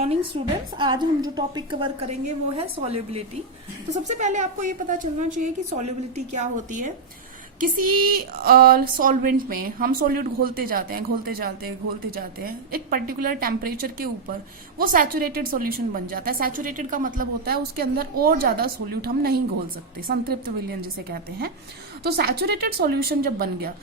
Morning students. आज हम जो टॉपिक कवर करेंगे वो है सॉल्युबिलिटी। तो सबसे पहले आपको ये पता चलना चाहिए कि सॉल्युबिलिटी क्या होती है। किसी सॉल्वेंट में हम सॉल्यूट घोलते जाते हैं एक पर्टिकुलर टेम्परेचर के ऊपर वो सैचुरेटेड सॉल्यूशन बन जाता है। सैचुरेटेड का मतलब होता है उसके अंदर और ज्यादा सॉल्यूट हम नहीं घोल सकते, संतृप्त विलयन जिसे कहते हैं। तो सैचुरेटेड सॉल्यूशन जब बन गया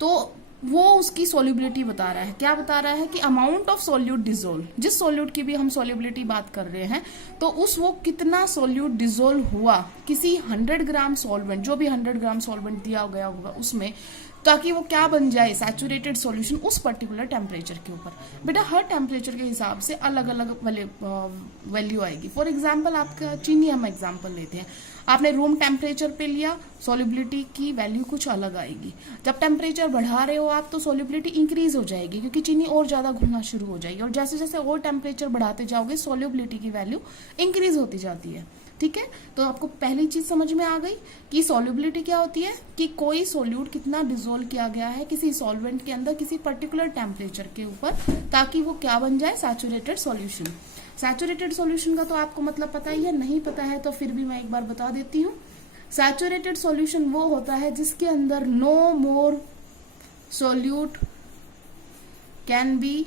तो वो उसकी सॉल्युबिलिटी बता रहा है। क्या बता रहा है कि अमाउंट ऑफ सॉल्यूट डिजोल्व, जिस सॉल्यूट की भी हम सॉल्युबिलिटी बात कर रहे हैं तो उस वो कितना सॉल्यूट डिजोल्व हुआ किसी 100 ग्राम सॉल्वेंट, जो भी 100 ग्राम सॉल्वेंट दिया गया होगा उसमें, ताकि वो क्या बन जाए, सैचुरेटेड सॉल्यूशन उस पर्टिकुलर टेम्परेचर के ऊपर। बेटा हर टेम्परेचर के हिसाब से अलग अलग वैल्यू आएगी। फॉर एग्जाम्पल आपका चीनी हम एग्जाम्पल लेते हैं, आपने रूम टेम्परेचर पे लिया, सॉल्युबिलिटी की वैल्यू कुछ अलग आएगी। जब टेम्परेचर बढ़ा रहे हो आप तो सॉल्युबिलिटी इंक्रीज हो जाएगी क्योंकि चीनी और ज्यादा घुलना शुरू हो जाएगी, और जैसे जैसे और टेम्परेचर बढ़ाते जाओगे सॉल्युबिलिटी की वैल्यू इंक्रीज होती जाती है। ठीक है, तो आपको पहली चीज समझ में आ गई कि सॉल्युबिलिटी क्या होती है, कि कोई सॉल्यूट कितना डिसोल्व किया गया है किसी सॉल्वेंट के अंदर किसी पर्टिकुलर टेम्परेचर के ऊपर, ताकि वो क्या बन जाए, सैचुरेटेड सॉल्यूशन। सैचुरेटेड सॉल्यूशन का तो आपको मतलब पता ही है, नहीं पता है तो फिर भी मैं एक बार बता देती हूँ। सैचुरेटेड सॉल्यूशन वो होता है जिसके अंदर no more solute can be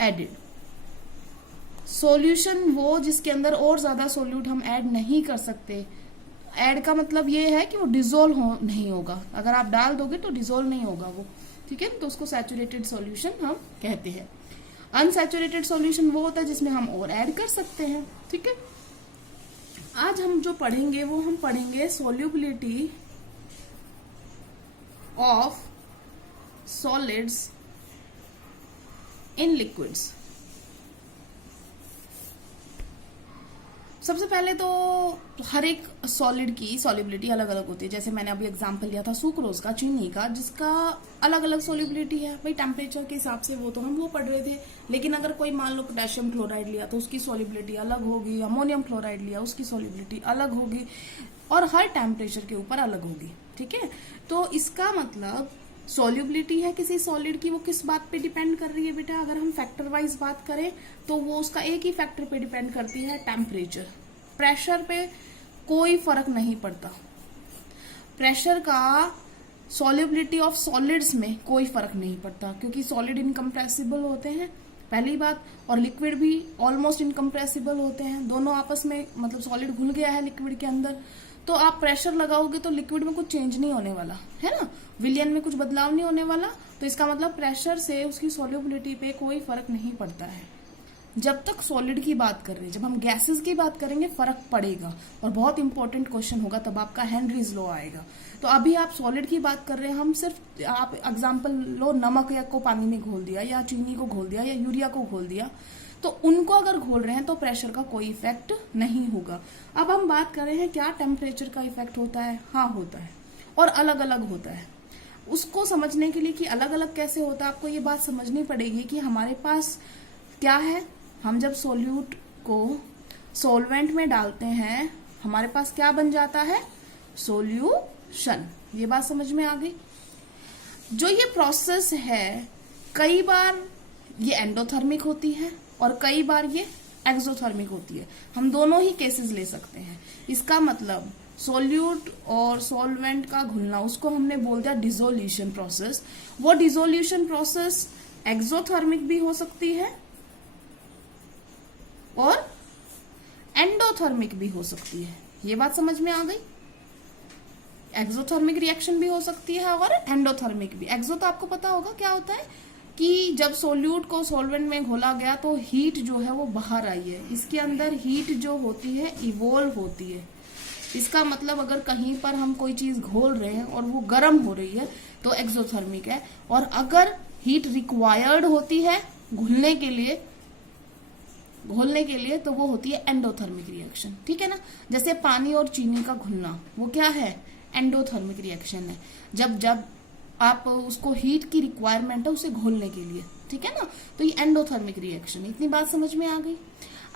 added. Solution वो जिसके अंदर और ज्यादा सॉल्यूट हम ऐड नहीं कर सकते। ऐड का मतलब ये है कि वो डिसोल्व नहीं होगा, अगर आप डाल दोगे तो डिसोल्व नहीं होगा वो। ठीक है, तो उसको सैचुरेटेड सॉल्यूशन हम कहते हैं। अनसैचुरेटेड सॉल्यूशन वो होता है जिसमें हम और ऐड कर सकते हैं। ठीक है, आज हम जो पढ़ेंगे वो हम पढ़ेंगे solubility of solids in liquids. सबसे पहले तो हर एक सॉलिड की सॉल्युबिलिटी अलग अलग होती है। जैसे मैंने अभी एग्जांपल लिया था सुक्रोज का, चीनी का, जिसका अलग अलग सॉल्युबिलिटी है भाई टेम्परेचर के हिसाब से, वो तो हम वो पढ़ रहे थे। लेकिन अगर कोई मान लो पोटेशियम क्लोराइड लिया तो उसकी सॉल्युबिलिटी अलग होगी, अमोनियम क्लोराइड लिया उसकी सॉल्युबिलिटी अलग होगी, और हर टेम्परेचर के ऊपर अलग होगी। ठीक है, तो इसका मतलब सॉल्युबिलिटी है किसी सॉलिड की, वो किस बात पे डिपेंड कर रही है बेटा, अगर हम फैक्टर वाइज बात करें तो वो उसका एक ही फैक्टर पे डिपेंड करती है, टेम्परेचर। प्रेशर पे कोई फर्क नहीं पड़ता, प्रेशर का सॉल्युबिलिटी ऑफ सॉलिड्स में कोई फर्क नहीं पड़ता, क्योंकि सॉलिड इनकम्प्रेसिबल होते हैं पहली बात, और लिक्विड भी ऑलमोस्ट इनकम्प्रेसिबल होते हैं। दोनों आपस में, मतलब सॉलिड घुल गया है लिक्विड के अंदर तो आप प्रेशर लगाओगे तो लिक्विड में कुछ चेंज नहीं होने वाला है ना, विलियन में कुछ बदलाव नहीं होने वाला। तो इसका मतलब प्रेशर से उसकी सॉल्युबिलिटी पे कोई फर्क नहीं पड़ता है। जब तक सॉलिड की बात कर रहे हैं, जब हम गैसेस की बात करेंगे फर्क पड़ेगा, और बहुत इंपॉर्टेंट क्वेश्चन होगा तब आपका हेनरीज लॉ आएगा। तो अभी आप सॉलिड की बात कर रहे हैं, हम सिर्फ आप एग्जाम्पल लो, नमक या को पानी में घोल दिया, या चीनी को घोल दिया, या यूरिया को घोल दिया, तो उनको अगर घोल रहे हैं तो प्रेशर का कोई इफेक्ट नहीं होगा। अब हम बात कर रहे हैं क्या टेम्परेचर का इफेक्ट होता है, हाँ होता है, और अलग अलग होता है। उसको समझने के लिए कि अलग अलग कैसे होता है, आपको ये बात समझनी पड़ेगी कि हमारे पास क्या है, हम जब सॉल्यूट को सॉल्वेंट में डालते हैं हमारे पास क्या बन जाता है, सॉल्यूशन। ये बात समझ में आ गई। जो ये प्रोसेस है कई बार ये एंडोथर्मिक होती है और कई बार ये एक्सोथर्मिक होती है, हम दोनों ही केसेस ले सकते हैं। इसका मतलब सॉल्यूट और सॉल्वेंट का घुलना, उसको हमने बोल दिया डिसोल्यूशन प्रोसेस। वो डिसोल्यूशन प्रोसेस एक्सोथर्मिक भी हो सकती है और एंडोथर्मिक भी हो सकती है। ये बात समझ में आ गई। एक्सोथर्मिक रिएक्शन भी हो सकती है और एंडोथर्मिक भी। एक्सो तो आपको पता होगा क्या होता है, कि जब सोल्यूट को सॉल्वेंट में घोला गया तो हीट जो है वो बाहर आई है, इसके अंदर हीट जो होती है इवोल्व होती है। इसका मतलब अगर कहीं पर हम कोई चीज घोल रहे हैं और वो गर्म हो रही है तो एक्सोथर्मिक है, और अगर हीट रिक्वायर्ड होती है घुलने के लिए तो वो होती है एंडोथर्मिक रिएक्शन। ठीक है ना, जैसे पानी और चीनी का घुलना वो क्या है, एंडोथर्मिक रिएक्शन है, जब आप उसको हीट की रिक्वायरमेंट है उसे घोलने के लिए। ठीक है ना, तो ये एंडोथर्मिक रिएक्शन। इतनी बात समझ में आ गई।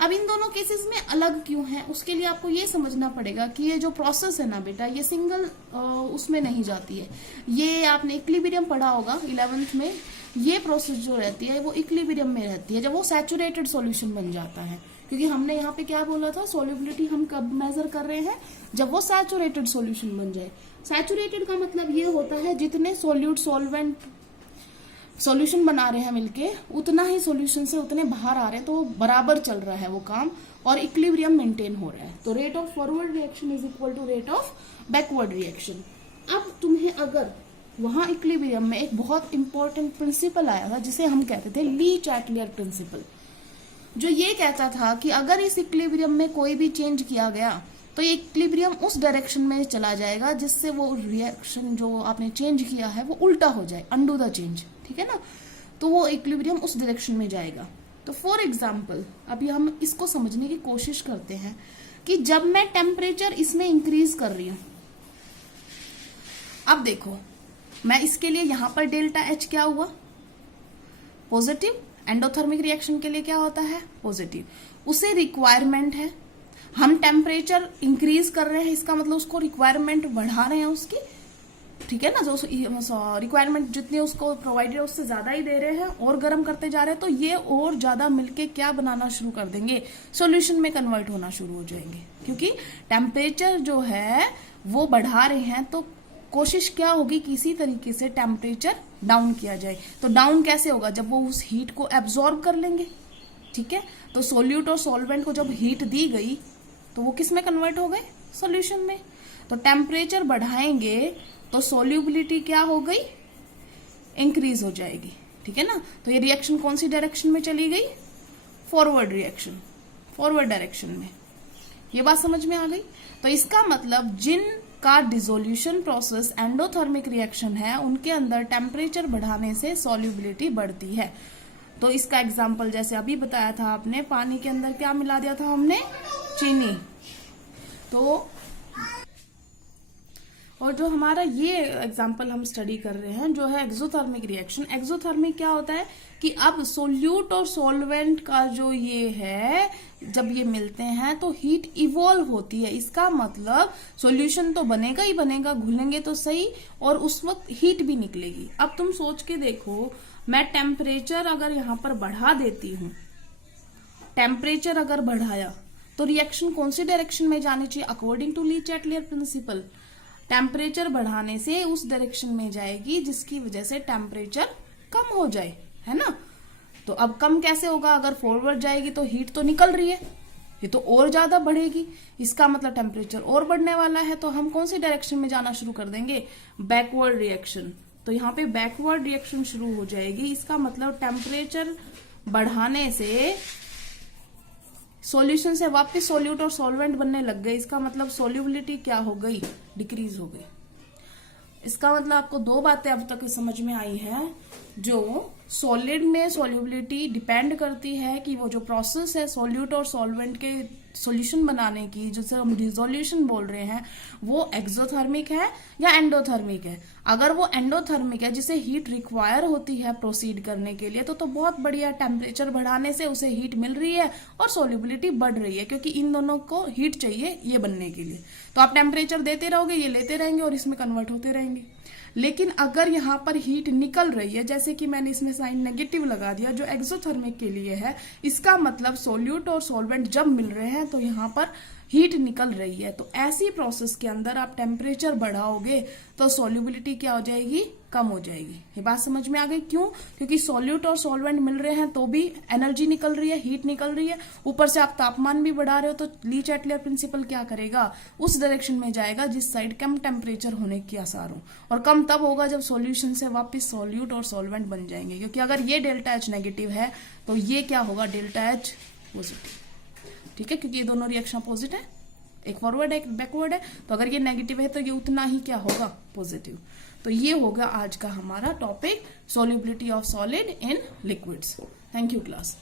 अब इन दोनों केसेस में अलग क्यों है, उसके लिए आपको ये समझना पड़ेगा कि ये जो प्रोसेस है ना बेटा, ये सिंगल उसमें नहीं जाती है। ये आपने इक्विलिब्रियम पढ़ा होगा 11th में, ये प्रोसेस जो रहती है वो इक्विलिब्रियम में रहती है जब वो सैचुरेटेड सॉल्यूशन बन जाता है। क्योंकि हमने यहाँ पे क्या बोला था, सॉल्युबिलिटी हम कब मेजर कर रहे हैं, जब वो सैचुरेटेड सॉल्यूशन बन जाए। सैचुरेटेड का मतलब ये होता है जितने सोल्यूट सॉल्वेंट सॉल्यूशन बना रहे हैं मिलके उतना ही सॉल्यूशन से उतने बाहर आ रहे हैं, तो बराबर चल रहा है वो काम और इक्विलिब्रियम मेंटेन हो रहा है। तो rate of forward reaction is equal to rate of backward reaction. अब तुम्हें अगर वहां इक्विलिब्रियम में एक बहुत इंपॉर्टेंट प्रिंसिपल आया था जिसे हम कहते थे ली चैटलियर प्रिंसिपल, जो ये कहता था कि अगर इस इक्विलिब्रियम में कोई भी चेंज किया गया तो ये इक्विलिब्रियम उस डायरेक्शन में चला जाएगा जिससे वो रिएक्शन जो आपने चेंज किया है वो उल्टा हो जाए, अंडू द चेंज, ठीक है ना। तो वो इक्विलिब्रियम उस डायरेक्शन में जाएगा। तो फॉर एग्जाम्पल अभी हम इसको समझने की कोशिश करते हैं कि जब मैं टेम्परेचर इसमें इंक्रीज कर रही हूं, अब देखो मैं इसके लिए यहां पर डेल्टा एच क्या हुआ, पॉजिटिव। एंडोथर्मिक रिएक्शन के लिए क्या होता है, पॉजिटिव। उसे रिक्वायरमेंट है, हम टेम्परेचर इंक्रीज कर रहे हैं, इसका मतलब उसको रिक्वायरमेंट बढ़ा रहे हैं उसकी, ठीक है ना। जो रिक्वायरमेंट जितनी उसको प्रोवाइडेड है उससे ज्यादा ही दे रहे हैं और गर्म करते जा रहे हैं, तो ये और ज्यादा मिलके क्या बनाना शुरू कर देंगे, सॉल्यूशन में कन्वर्ट होना शुरू हो जाएंगे। क्योंकि टेम्परेचर जो है वो बढ़ा रहे हैं, तो कोशिश क्या होगी किसी तरीके से टेम्परेचर डाउन किया जाए। तो डाउन कैसे होगा, जब वो उस हीट को एब्जॉर्ब कर लेंगे, ठीक है। तो सोल्यूट और सॉल्वेंट को जब हीट दी गई तो वो किस में कन्वर्ट हो गए, सॉल्यूशन में। तो टेम्परेचर बढ़ाएंगे तो सोल्यूबिलिटी क्या हो गई, इंक्रीज हो जाएगी, ठीक है ना। तो ये रिएक्शन कौन सी डायरेक्शन में चली गई, फॉरवर्ड रिएक्शन, फॉरवर्ड डायरेक्शन में। ये बात समझ में आ गई। तो इसका मतलब जिनका डिसोल्यूशन प्रोसेस एंडोथर्मिक रिएक्शन है उनके अंदर टेम्परेचर बढ़ाने से सॉल्युबिलिटी बढ़ती है। तो इसका एग्जाम्पल जैसे अभी बताया था आपने, पानी के अंदर क्या मिला दिया था हमने, चीनी। तो और जो हमारा ये एग्जाम्पल हम स्टडी कर रहे हैं जो है एक्सोथर्मिक रिएक्शन। एक्सोथर्मिक क्या होता है कि अब सोल्यूट और सॉल्वेंट का जो ये है जब ये मिलते हैं तो हीट इवॉल्व होती है। इसका मतलब सॉल्यूशन तो बनेगा ही बनेगा, घुलेंगे तो सही, और उस वक्त हीट भी निकलेगी। अब तुम सोच के देखो, मैं टेम्परेचर अगर यहां पर बढ़ा देती हूं, टेम्परेचर अगर बढ़ाया तो रिएक्शन कौन सी डायरेक्शन में जानी चाहिए, according to Le Chatelier principle temperature बढ़ाने से उस डायरेक्शन में जाएगी जिसकी वजह से टेम्परेचर कम हो जाए, है ना। तो अब कम कैसे होगा, अगर फॉरवर्ड जाएगी तो हीट तो निकल रही है, ये तो और ज्यादा बढ़ेगी, इसका मतलब टेम्परेचर और बढ़ने वाला है। तो हम कौन सी डायरेक्शन में जाना शुरू कर देंगे, बैकवर्ड रिएक्शन। तो यहाँ पे बैकवर्ड रिएक्शन शुरू हो जाएगी। इसका मतलब टेम्परेचर बढ़ाने से सॉल्यूशन से वापस सोल्यूट और सॉल्वेंट बनने लग गए। इसका मतलब सोल्यूबिलिटी क्या हो गई, डिक्रीज हो गई। इसका मतलब आपको दो बातें अब तक समझ में आई है। जो सॉलिड में सोल्यूबिलिटी डिपेंड करती है कि वो जो प्रोसेस है सोल्यूट और सॉल्वेंट के सॉल्यूशन बनाने की, जिसे हम डिसोल्यूशन बोल रहे हैं, वो एक्सोथर्मिक है या एंडोथर्मिक है। अगर वो एंडोथर्मिक है जिसे हीट रिक्वायर होती है प्रोसीड करने के लिए, तो बहुत बढ़िया, टेम्परेचर बढ़ाने से उसे हीट मिल रही है और सोल्यूबिलिटी बढ़ रही है, क्योंकि इन दोनों को हीट चाहिए ये बनने के लिए। तो आप टेम्परेचर देते रहोगे, ये लेते रहेंगे और इसमें कन्वर्ट होते रहेंगे। लेकिन अगर यहाँ पर हीट निकल रही है, जैसे कि मैंने इसमें साइन नेगेटिव लगा दिया जो एक्सोथर्मिक के लिए है, इसका मतलब सोल्यूट और सॉल्वेंट जब मिल रहे हैं तो यहाँ पर हीट निकल रही है। तो ऐसी प्रोसेस के अंदर आप टेम्परेचर बढ़ाओगे तो सोल्यूबिलिटी क्या हो जाएगी, कम हो जाएगी। ये बात समझ में आ गई। क्यों, क्योंकि सोल्यूट और सॉल्वेंट मिल रहे हैं तो भी एनर्जी निकल रही है, हीट निकल रही है, ऊपर से आप तापमान भी बढ़ा रहे हो। तो ली चैटलियर प्रिंसिपल क्या करेगा, उस डायरेक्शन में जाएगा जिस साइड कम टेम्परेचर होने के आसार हो। और कम तब होगा जब सॉल्यूशन से वापस सोल्यूट और सॉल्वेंट बन जाएंगे, क्योंकि अगर ये डेल्टा एच नेगेटिव है तो ये क्या होगा, डेल्टा एच पॉजिटिव, ठीक है, क्योंकि ये दोनों रिएक्शन अपोजिट है, एक फॉरवर्ड है एक बैकवर्ड है। तो अगर ये नेगेटिव है तो ये उतना ही क्या होगा, पॉजिटिव। तो ये होगा आज का हमारा topic, solubility of solid in liquids. Thank you class.